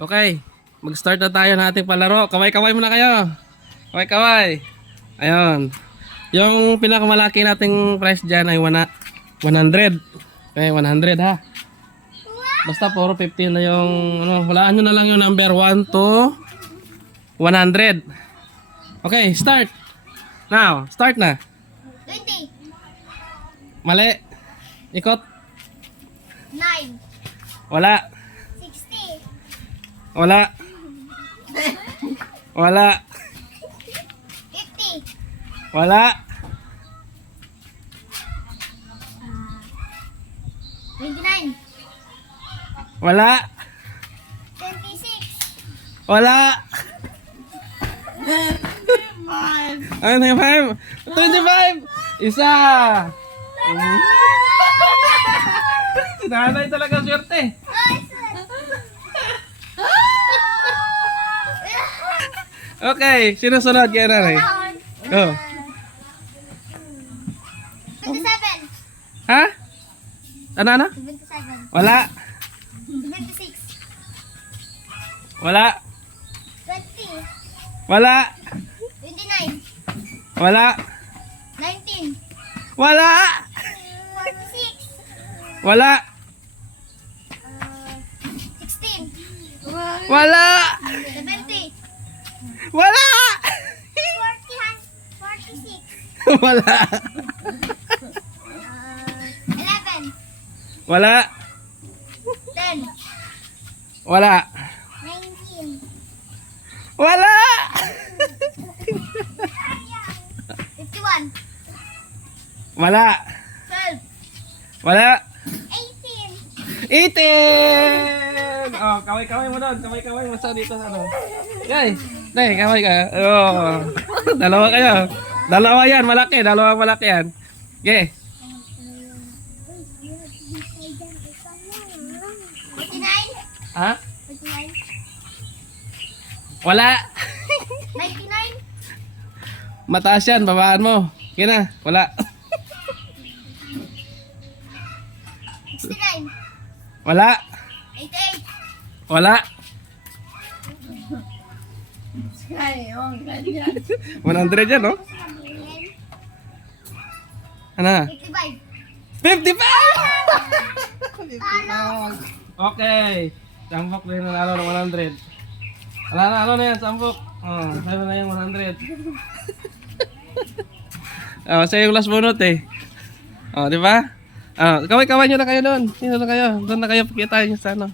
Okay, mag-start na tayo ng ating palaro. Kaway-kaway muna kayo. Kaway-kaway. Ayun. Yung pinakamalaki nating price dyan ay 100. Okay, 100 ha. Basta puro 50 na yung, ano, walaan nyo na lang yung number 1 to 100. Okay, start. Now, start na. 20. Mali. Ikot. 9. Wala. 60. Wala. Wala. 50. Wala. 29. Wala. 26. Wala. Ano na yung 5? 25! Isa! Si nanay talaga swerte. Okay, sinusunod kaya nanay. Go. 27. Ha? Ano? 27. Wala. 26. Wala. 20. Wala. 29. Wala. 19. Wala. 46. Wala. 16. Wala. 70. Wala. 46. Wala. 11. Wala. 10. Wala. 19. Wala. 51. Wala. 12. Wala. 18. 18! Oh, kaway-kaway mo doon. Kaway-kaway mo sa dito sa ano. Yay! Dahil, kaway ka. Oh. Dalawa kayo. Dalawa yan, malaki. Dalawa malaki yan. Okay. 49. Ha? 49. Wala. 99. Mataas yan, babaan mo. Okay na. Wala. 69. Wala. 88. Wala. Ay, oh, ganyan. 100 yan, no? Ano? 55. 55! Okay. Sampok na yung nanalo ng 100. Wala na, ano na yan, sampok. Oh, sa'yo na yung 100. Oh, sa'yo yung last bunot eh. Oh, di ba? Oh, kaway-kaway nyo na kayo doon. Dito na kayo. Doon na kayo, pakita nyo sa ano.